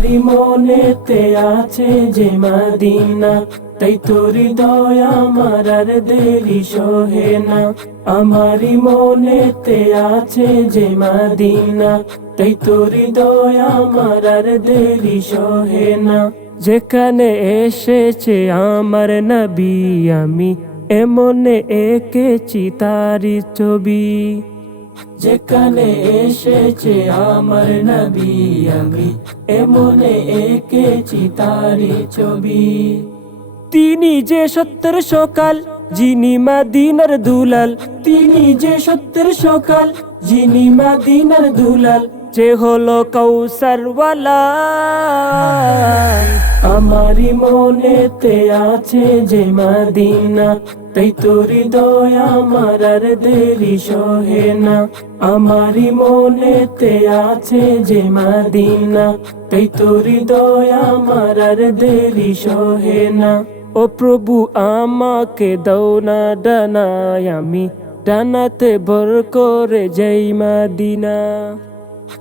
আমারি মনেতে আছে যে মাদিনা, তাই তোর হৃদয় আমার আর দেরি সহে না। আমারি মনেতে আছে যে মাদিনা, তাই তোর হৃদয় আমার আর দেরি সহে না। যেখানে এসেছে আমার নবী আমি, এমনে এঁকেছি তারি ছবি। যেখানে এসেছে আমার নবী আমি, এমনে এঁকেছি তারি ছবি। তিনি যে সত্যের সকাল, যিনি মাদিনার দুলাল। তিনি যে সত্যের সকাল, যিনি মাদিনার দুলাল। যে হলো কৌসারওয়ালা আমারি মনেতে আছে যে মাদিনা, তাই তোর হৃদয় আমার আর দেরি সহে না। আমারি মনেতে আছে যে মাদিনা, তাই তোর হৃদয় আমার আর দেরি সহে না। ও প্রভু, আমাকে দাও না ডানায়, আমি ডানাতে ভর করে যাই মাদিনা।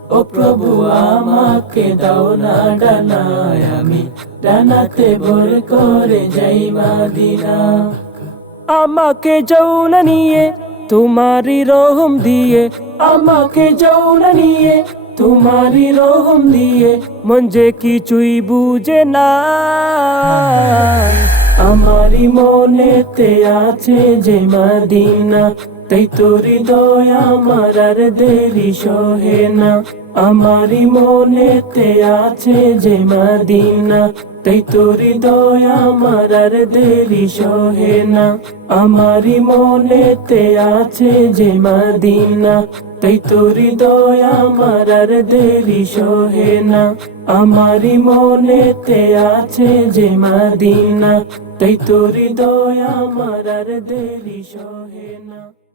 ও প্রভু, আমাকে দাও না ডানায় আমি। ডানাতে ভোর করে যাই মাদিনা। আমাকে যৌনা নিয়ে, তোমারই রহম দিয়ে। আমাকে যৌনা নিয়ে তোমারি রহম দিয়ে মন যে কিছুই বুঝে না। আমারই মনেতে আছে যে মাদিনা, তাই তোর দয়া আমার আর দেরি সহে না। আমারই মনেতে আছে যে মাদিনা তাই তোর হৃদয় আমার আর দেরি সহে না। আমারি মনেতে আছে যে মাদিনা। তাই তোর হৃদয় আমার আর দেরি সহে না। আমারি মনেতে আছে যে মাদিনা। তাই তোর হৃদয় আমার আর দেরি সহে না।